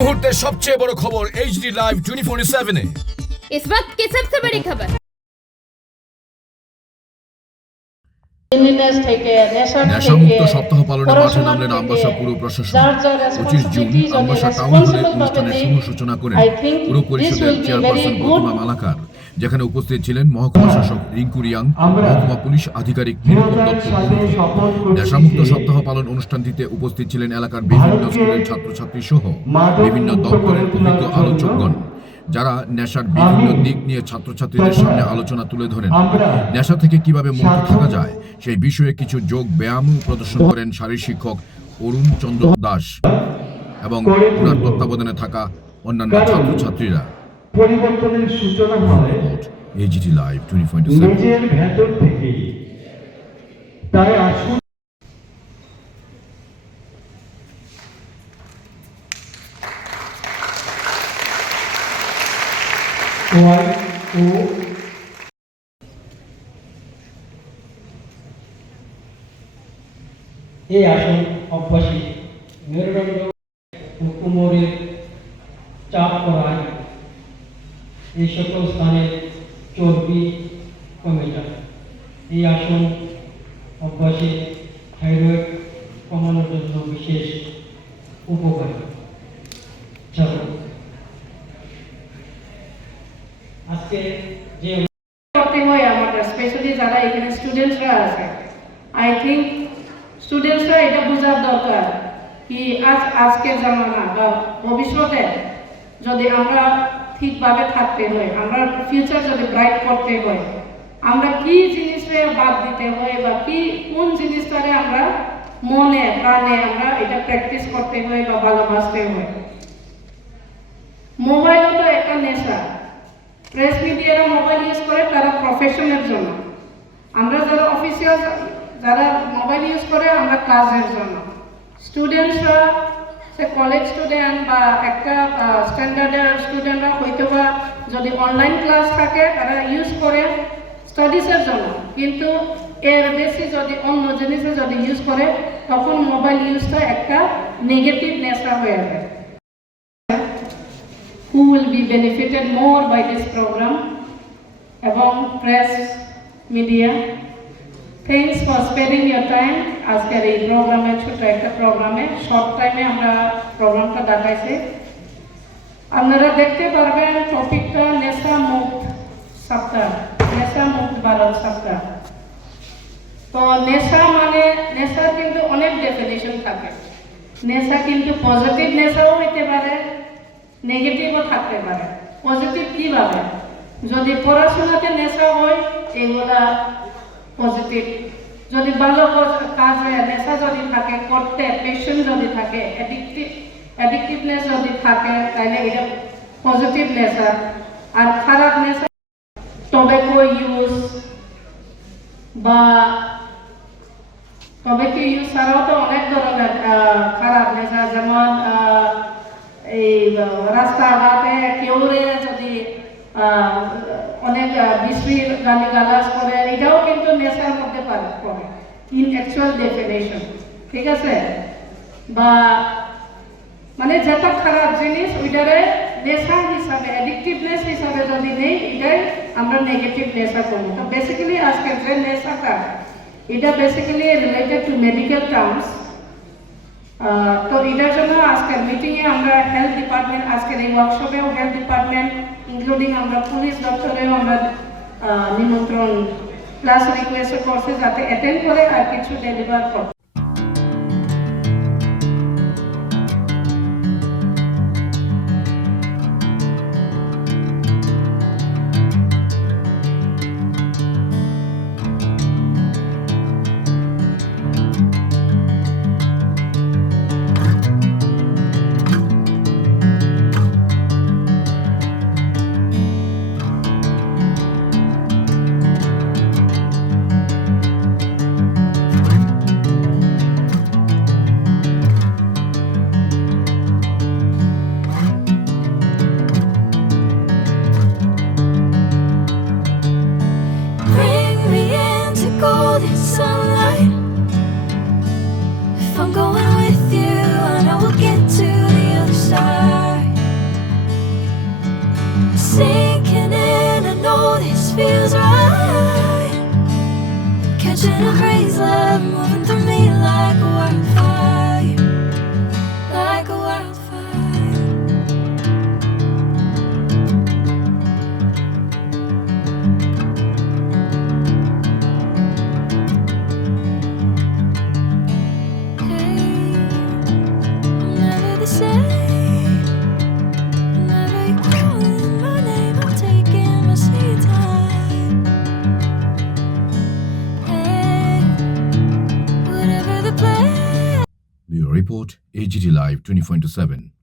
মুহূর্তের সবচেয়ে বড় খবর এইচডি লাইভ 24/7 इस वक्त की सबसे बड़ी खबर নেশামুক্ত সপ্তাহ পালনে মাঠে নামলেন আমবাসা পুর প্রশাসন। 25 জুন আমবাসা টাউন হলে অনুষ্ঠানের শুভ সূচনা করেন পুর পরিষদের চেয়ারপারসন প্রতিমা মালাকার, যেখানে উপস্থিত ছিলেন মহকুমা শাসক রিঙ্কু রিয়াং, মহকুমা পুলিশ আধিকারিক নিরুপম দত্ত প্রমুখ। নেশামুক্ত সপ্তাহ পালন অনুষ্ঠানটিতে উপস্থিত ছিলেন এলাকার বিভিন্ন স্কুলের ছাত্রছাত্রী সহ বিভিন্ন দপ্তরের অভিজ্ঞ আলোচকগণ, যারা নেশার বিভিন্ন দিক নিয়ে ছাত্রছাত্রীদের সামনে আলোচনা তুলে ধরেন। নেশা থেকে কিভাবে মুক্ত থাকা যায় সেই বিষয়ে কিছু যোগ ব্যায়াম প্রদর্শন করেন শারীর শিক্ষক অরুণ চন্দ্র দাস এবং ওনার তত্ত্বাবধানে থাকা অন্যান্য ছাত্রছাত্রীরা। পরিবর্তনের সূচনা হয় এইচডি লাইভ 24/7 নিজের ভেতর থেকে। তাই আসুন এই আসন অভ্যাসী মেরুদণ্ড ও কোমরের চাপ করায় এই সকল স্থানে চর্বি কমে যায়। এই আসন অভ্যাসে থাইরয়েড কমানোর জন্য বিশেষ উপকারী। চলো আজকে যে করতে হয় আমাদের, স্পেশালি যারা এখানে স্টুডেন্টসরা আছে, আই থিঙ্ক স্টুডেন্টসরা এটা বোঝার দরকার কি আজকের জামানা বা ভবিষ্যতে যদি আমরা ঠিকভাবে থাকতে হয়, আমরা ফিউচার যদি ব্রাইট করতে হয়, আমরা কি জিনিসে বাদ দিতে হয় বা কি কোন জিনিসটারে আমরা মনে প্রাণে আমরা এটা প্র্যাকটিস করতে হয় বা ভালোবাসতে হয়। মোবাইলও তো একটা নেশা। প্রেস মিডিয়ারা মোবাইল ইউজ করে তারা প্রফেশনের জন্য, আমরা যারা অফিসিয়াল যারা মোবাইল ইউজ করে আমরা কাজের জন্য। স্টুডেন্টসরা সে কলেজ স্টুডেন্ট বা একটা স্ট্যান্ডার্ডের স্টুডেন্টরা হয়তো বা যদি অনলাইন ক্লাস থাকে তারা ইউজ করে স্টাডিজের জন্য, কিন্তু এর বেশি যদি অন্য জিনিসে যদি ইউজ করে তখন মোবাইল ইউজটা একটা নেগেটিভ নেশা হয়ে যায়। Who will be benefited more by this program এবং press media. Thanks for spending your time. আজকের এই প্রোগ্রামে ছোট একটা প্রোগ্রামে শর্ট টাইমে আমরা প্রোগ্রামটা দেখাইছি। আপনারা দেখতে পারবেন টপিকটা নেশা মুক্ত সপ্তাহ, নেশা মুক্ত ভারত সপ্তাহ। তো নেশা মানে নেশার কিন্তু অনেক ডেফিনেশন থাকে। নেশা কিন্তু পজিটিভ নেশাও হইতে পারে, নেগেটিভও থাকতে পারে। পজিটিভ কিভাবে? যদি পড়াশোনাতে নেশা হয় এগুলা পজিটিভ, যদি ভালো কাজে নেশা যদি থাকে, করতে প্যাশন যদি থাকে, অ্যাডিকটিভনেস যদি থাকে, তাহলে এটা পজিটিভ নেশা। আর খারাপ নেশা টোব্যাকো ইউজ বা টোব্যাকো ইউজ ছাড়াও তো অনেক ধরনের খারাপ নেশা, যেমন এই রাস্তাঘাটে কেউ যদি অনেক বিশ্রী গালিগালাজ করে, এটাও কিন্তু নেশার মধ্যে পড়ে ইন অ্যাকচুয়াল ডেফিনেশন, ঠিক আছে? বা মানে যেটা খারাপ জিনিস ওইটারে নেশা হিসাবে, অ্যাডিকটিভনেস হিসাবে যদি নেই, এটাই আমরা নেগেটিভ নেশা করবো। তো বেসিক্যালি আজকের যে নেশাটা এটা basically related to medical terms. তো এটার জন্য আজকের মিটিংয়ে আমরা হেলথ ডিপার্টমেন্ট, আজকের এই ওয়ার্কশপেও হেলথ ডিপার্টমেন্ট ইনক্লুডিং আমরা পুলিশ দপ্তরেও আমরা নিমন্ত্রণ প্লাস রিকোয়েস্ট করছি যাতে অ্যাটেন্ড করে আর কিছু ডেলিভার করে। Report, AGT live 24/7।